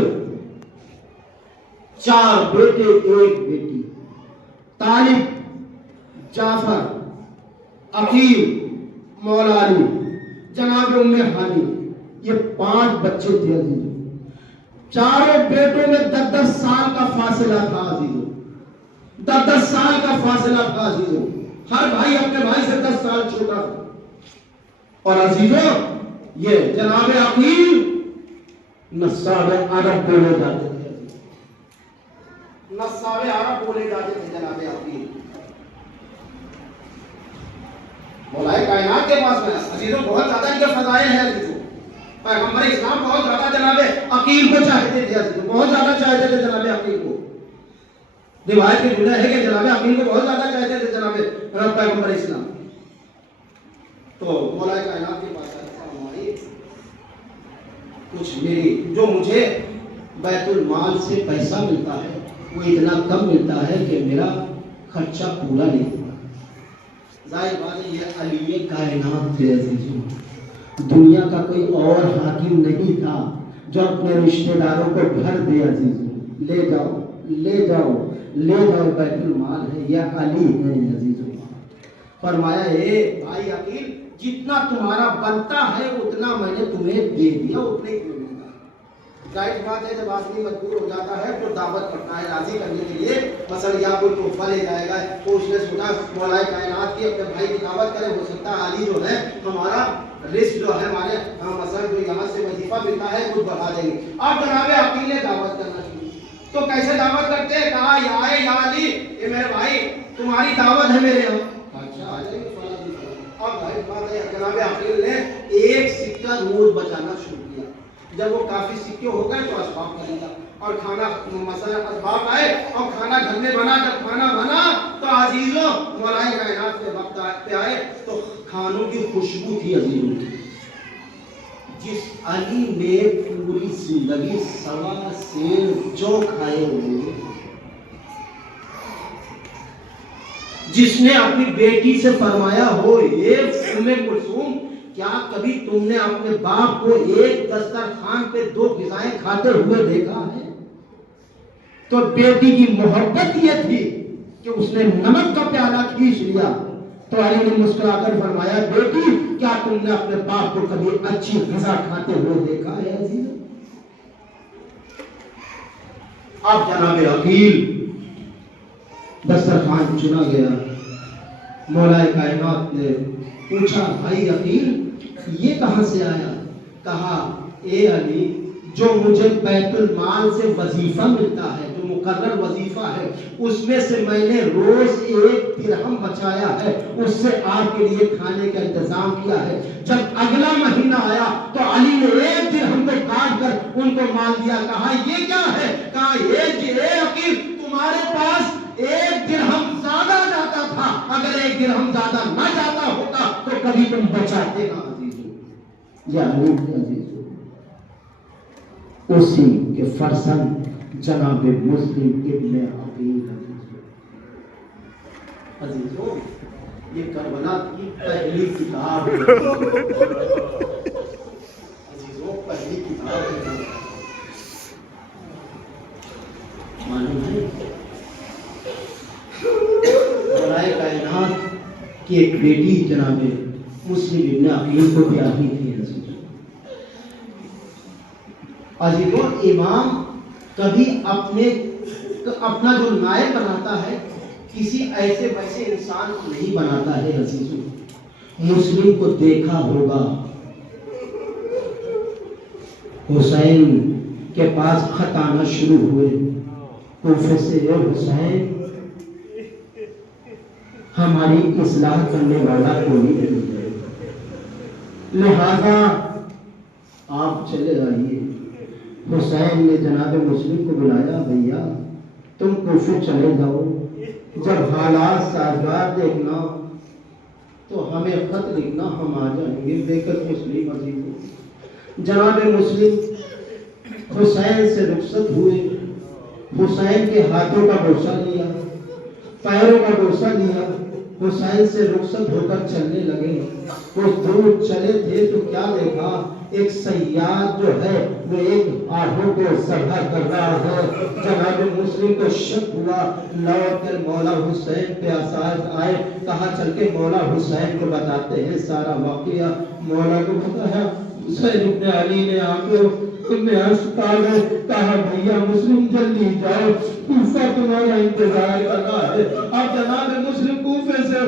4 بیٹے 1 بیٹی، طالب، جعفر، عقیل، مولا علی، جناب ام ہانی، یہ 5 بچے تھے عزیزو۔ چاروں بیٹوں میں 10-10 سال کا فاصلہ تھا عزیزو، 10-10 سال کا فاصلہ تھا عزیزو، ہر بھائی اپنے بھائی سے 10 سال چھوٹا تھا۔ اور عزیزو، یہ جناب عقیل نصاب عرب بولے جاتے تھے، نصاب عرب بولے جاتے تھے جناب عقیل۔ مولا کائنات کے پاس میں عزیزو بہت زیادہ ان کے فضائل ہیں عزیزو، پیغمبر اسلام بہت زیادہ جناب عقیل کو چاہتے تھے عزیزو، بہت زیادہ چاہتے تھے جناب عقیل کو۔ روایت میں جملہ ہے کہ جناب عقیل کو بہت زیادہ چاہتے تھے جناب پیغمبر اسلام۔ تو مولا کائنات کے پاس کچھ میری جو مجھے بیت المال سے پیسہ ملتا ہے وہ اتنا کم ملتا ہے کہ میرا خرچہ پورا نہیں ہوتا۔ ظاہر بات ہے یہ علی کائنات تھے عزیزو، دنیا کا کوئی اور حاکم نہیں تھا جو اپنے رشتہ داروں کو گھر دے عزیزو، لے جاؤ لے جاؤ لے جاؤ بیت المال ہے، یہ علی ہے عزیزو۔ فرمایا اے بھائی عقیل، جتنا تمہارا بنتا ہے اتنا میں نے تمہیں دے دیا، اتنے کیوں نہیں دیا؟ ظاہر بات ہے جب آدمی مجبور ہو جاتا ہے تو دعوت کرتا ہے راضی کرنے کے لیے، مثلا یا کوئی تحفہ لے جائے گا تو اس نے سنا مولا کائنات کی اپنے بھائی کی دعوت کرے، ہو سکتا ہے علی جو ہے ہمارا رزق جو ہے ہمارے مثلا جو یہاں سے وظیفہ ملتا ہے کچھ بڑھا دیں گے۔ اب جناب عقیل نے دعوت کرنا شروع، تو کیسے دعوت کرتے ہیں؟ کہا یا علی، یہ میرے بھائی تمہاری دعوت ہے میرے یہاں۔ اچھا آ جائیں گے۔ اب بھائی بات ہے جناب عقیل نے 1 سکہ روز بچانا شروع کیا، جب وہ کافی سکے ہو گئے تو اسباب خریدا، اور کھانا مسئلہ اسباب آئے اور کھانا گھر میں بنا. جب کھانا بنا تو عزیزوں مولائے کائنات کے وقت پہ آئے تو کھانوں کی خوشبو تھی عزیزوں کی. جس علی نے پوری زندگی سوا سیر جو کھائے ہوئے, جس نے اپنی بیٹی سے فرمایا ہو اے ام کلثوم کیا کبھی تم نے اپنے باپ کو ایک دسترخوان پہ 2 غذائیں کھاتے ہوئے دیکھا ہے؟ تو بیٹی کی محبت یہ تھی کہ اس نے نمک کا پیالہ کھینچ لیا تو علی نے مسکرا کر فرمایا بیٹی کیا تم نے اپنے باپ کو کبھی اچھی غذا کھاتے ہوئے دیکھا ہے عزیز؟ اب جناب عقیل دسترخوان چنا گیا. مولا کائنات نے پوچھا بھائی عقیل یہ کہاں سے آیا؟ کہا اے علی جو مجھے بیت المال سے وظیفہ ملتا ہے, جو مقرر وظیفہ ہے, اس میں سے میں نے روز 1 درہم بچایا ہے, اس سے آپ کے لیے کھانے کا انتظام کیا ہے. جب اگلا مہینہ آیا تو علی نے 1 درہم کو کاٹ کر ان کو مال دیا. کہا یہ کیا ہے؟ کہا اے عقیل تمہارے پاس 1 درہم زیادہ جاتا تھا, اگر 1 درہم زیادہ نہ جاتا ہوتا تو کبھی تم بچاتے نا عزیزو. یا عزیزو اسی کے فرزند جناب مسلم ابن عقیل عزیزو یہ کربلا کی پہلی کتاب ہے عزیزو, پہلی کتاب ہے. معلوم ہے خدائے کائنات کی ایک بیٹی جناب مسلم ابن عقیل کو بیاہی تھی. عزیزوں امام کبھی اپنا جو نائب بناتا ہے کسی ایسے ویسے انسان کو نہیں بناتا ہے. عزیزوں مسلم کو دیکھا ہوگا حسین کے پاس خط آنا شروع ہوئے کوفے سے, اے حسین ہماری اصلاح کرنے والا کوئی نہیں ہے, لہذا آپ چلے آئیے. حسین نے جناب مسلم کو بلایا بھیا تم کوفے چلے جاؤ, جب حالات سازگار دیکھنا تو ہمیں خط لکھنا, ہم آ جائیں گے. بے کر مسلم عزیز جناب مسلم حسین سے رخصت ہوئے. حسین کے ہاتھوں کا بوسہ لیا, پیروں کا بوسہ لیا, حسین سے رخصت ہو کر چلنے لگے. کچھ دور چلے تھے تو کیا دیکھا, ایک صیاد جو ہے وہ ایک آہو کو ذبح کر رہا ہے. جناب مسلم کو شک ہوا, لوٹ کر مولا حسین پہ آئے, کہا چل کے مولا حسین کو بتاتے ہیں سارا واقعہ. مولا کو بتایا, حسین ابن علی نے آ کے تمہیں ہسپتال میں کہا بھیا مسلم جلدی جاؤ کوفہ تمہارا انتظار کر رہا ہے. اب جناب مسلم کوفے سے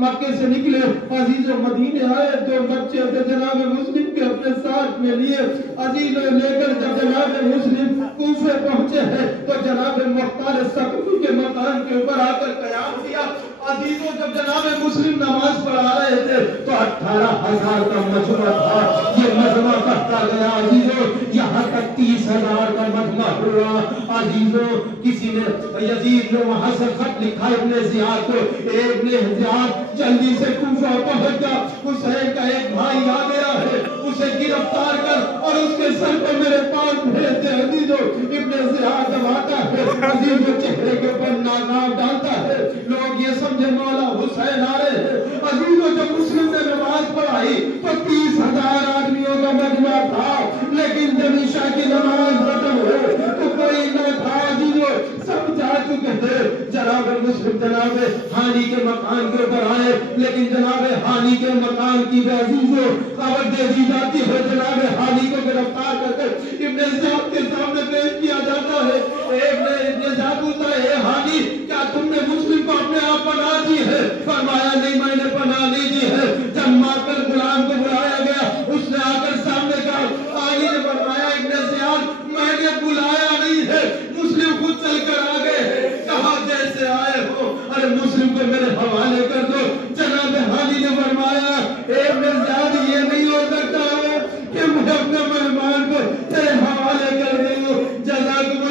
مکے سے نکلے عزیز مدینے آئے. 2 بچے تھے جناب مسلم کے اپنے ساتھ میں لیے عزیز لے کر جب جناب مسلم کوفے پہنچے ہیں تو جناب مختار سقفی کے مکان کے اوپر آ کر قیام کیا. عزیزوں جب جناب مسلم نماز پڑھا رہے تھے تو 18,000 کا مجمع تھا. یہ مجمع کرتا گیا عزیزوں, یہاں تک 30,000 کا مجمع ہوا. عزیزوں کسی نے یزید نے وہاں سے خط لکھا ابن زیاد کو, ابن زیاد جلدی سے کوفہ پہنچ جا, حسین کا ایک بھائی آ گیا ہے, اسے گرفتار کر اور اس کے سر کو میرے پاس بھیج دے. عزیزوں ابن زیاد جب آتا ہے عزیزوں چہرے کے اوپر ناقاب ڈالتا ہے, لوگ یہ سمجھے مولا حسین آ رہے ہیں. عزیزوں جب مسلم نے نماز پڑھائی تو 30,000 آدمیوں کا مجمع تھا, لیکن جب عشاء کی نماز ختم ہوئی تو کوئی نہ تھا. عزیزوں سب جا چکے تھے. جناب مسلم جناب ہانی کے مکان کے اوپر آئے, لیکن جناب ہانی کے مکان کی بھی عزیزوں خبر دے دی جاتی ہے. جناب ہانی کو گرفتار کر کے ابن زیاد کے سامنے پیش کیا جاتا ہے. ابن زیاد پوچھتا ہے اے ہانی کیا تم نے مسلم کو اپنے آپ پناہ دی ہے؟ فرمایا نہیں میں نے پناہ نہیں دی ہے. جب ماکل غلام کو بلایا گیا اس نے آ کر سامنے کہا, ہانی نے فرمایا ابن زیاد میں نے بلایا نہیں ہے, مسلم خود چل کر آ گئے ہیں. کہا جیسے آئے ہو ارے مسلم کو میرے حوالے کر دو. جناب ہانی نے فرمایا اے ابن زیاد یہ نہیں ہو سکتا ہے کہ میں اپنے مہمان کو تیرے حوالے کر دوں. جزاکم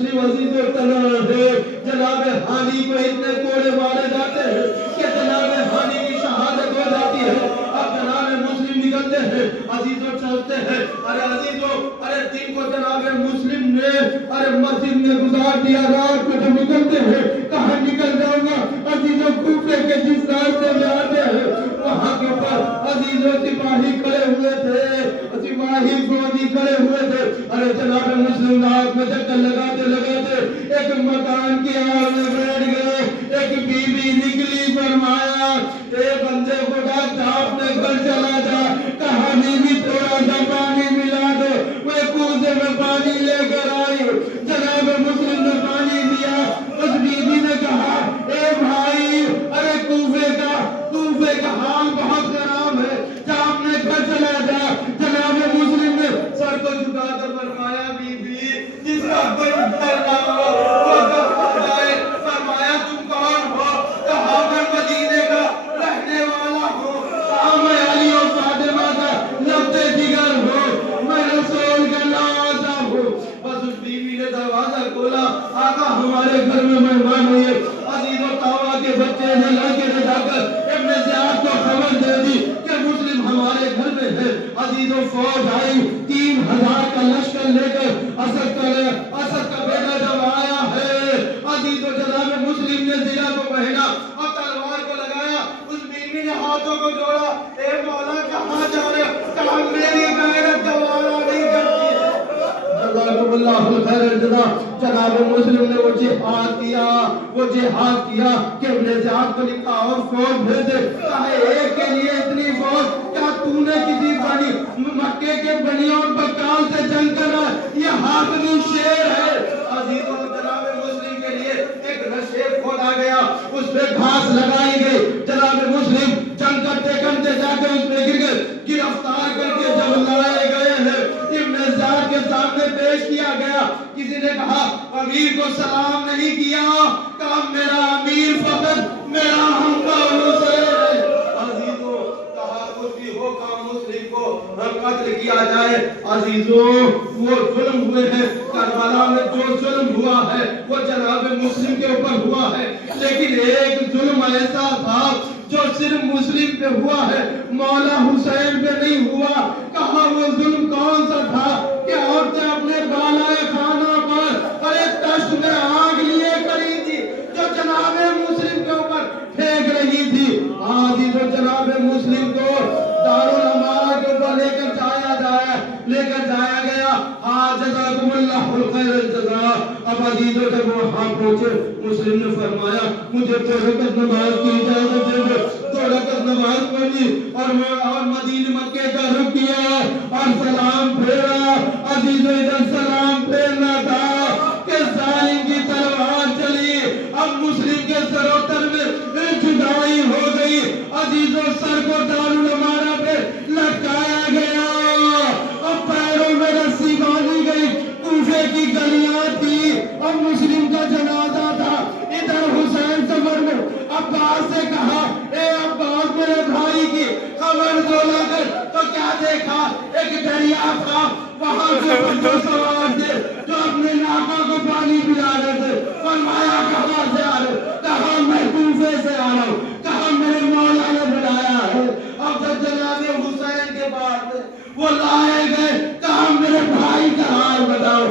مسلم عزیز و تنہا ہے جناب ہانی کو اتنے کوڑے مارے جاتے ہیں کہ جناب ہانی کی شہادت ہو جاتی ہے. اب جناب مسلم نکلتے ہیں عزیزوں چلتے ہیں. ارے عزیزوں ارے دن کو جناب مسلم نے ارے مسجد میں گزار دیا رات کو جب نکلتے ہیں کہاں نکل جاؤں گا عزیزوں کوفے کے جس راستے میں آتے ہیں وہاں کے اوپر عزیزوں سپاہی کھڑے ہوئے تھے سپاہی فوجی کھڑے ہوئے تھے. ارے جناب مسلم رات میں چکر لگاتے لگاتے ایک مکان کی آڑ میں بیٹھ گئے. ایک بی بی نکلی فرمایا اے بندے خدا کا اپنے گھر چلا جا کہانی بھی تھوڑا سا پانی ملا دو. وہ کوزے میں پانی لے کر آئی جناب مسلم نے پانی دیا. اس بی بی نے کہا اے بھائی ارے کوفے کا حال بہت خراب ہے جا اپنے گھر چلا جا. جناب مسلم نے سر کو جھکا کر فرمایا بی بی جس کا کوئی گھر نہ ہو وہ گھر جائے. فرمایا تم کون ہو؟ کہا میں مدینے کا رہنے والا ہوں. کہا میں علی و فاطمہ کا لبتے جگر ہوں میں رسول کا نوازا ہوں. بس اس بیوی نے دروازہ کھولا آقا ہمارے گھر میں مہمان ہوئے. عزیز و طاوع کے بچے نے لڑکے نے جا کر ابن زیاد کو خبر دے دی کہ مسلم ہمارے گھر میں ہے. عزیز و فوج آئی 3000 کا لشکر لے کر اسد کا بیٹا جب آیا ہے عزیز و جناب مسلم نے زرہ کو پہنا اور تلوار کو لگایا. اس بیوی نے ہاتھوں کو جوڑا اے مولا کہاں جا رہے ہو؟ کہا میری غیرت گوارا نہیں کرتی ہے. جزاکم اللہ خیر الجزا. جناب مسلم نے وہ جہاد کیا کہ ابن زیاد کو لکھا اور فوج بھیجے. کہا ایک کے لیے اتنی فوج کیا تو نے کسی بنی مکے کے بنی اور بکال سے جنگ کرا؟ یہ حاکمی شیر ہے. عزیزوں جناب مسلم کے لیے ایک نشیب کھودا گیا اس پہ گھاس لگائی گئی. جناب مسلم جنگ کرتے جا کے اس پہ گر گئے. گرفتار کر کے جب لائے گئے ہیں ابن زیاد کے سامنے پیش کیا گیا. کسی نے کہا امیر کو سلام نہیں کیا. کہا میرا امیر فقط میرا ہمراہ حسین ہے. عزیزوں کہا کچھ بھی ہو کام مسلم کو قتل کیا جائے. عزیزوں وہ ظلم ہوئے ہیں کربلا میں جو ظلم ہوا ہے وہ جناب مسلم کے اوپر ہوا ہے. لیکن ایک ظلم ایسا تھا جو صرف مسلم پہ ہوا ہے مولا حسین پہ نہیں ہوا. کہا وہ ظلم کون سا تھا کہ عورتیں اپنے بالائے خانہ پر ارے تشت میں آگ لیے کری تھی جو جناب مسلم کے اوپر پھینک رہی تھی. آج تو جناب مسلم کو دارالامارہ کے اوپر لے کر جایا گیا. جزاکم اللہ خیر الجزا. اب عزیزوں جب وہاں پہنچے مسلم نے فرمایا مجھے 2 رکعت نماز کی اجازت دے دو. 2 رکعت نماز پڑھی اور مدینہ مکے کا رخ کیا اور سلام پھیرا. عزیزوں ادھر سلام پھیرنا تھا کہ ظالم کی تلوار چلی. اب مسلم کے سروتر میں جدائی ہو گئی. عزیزوں سر کو دارالامارہ پہ لٹکایا گیا اور پیروں میں رسی باندھی گئی. کوفے کی گلیاں تھی اور مسلم کا جنازہ تھا. ادھر حسین سفر میں عباس سے کہا اے عباس میرے بھائی کی خبر دو لگر. تو کیا دیکھا ایک دریا تھا وہاں جو سوار تھے جو اپنے ناکوں کو پانی پلا رہے تھے. فرمایا کہاں سے آ رہے؟ کہا میں کوفے سے آ رہا ہوں. کہا میرے مولا نے بلایا ہے. اب جب جناب حسین کے بعد وہ لائے گئے. کہا میرے بھائی کا حال بتاؤ.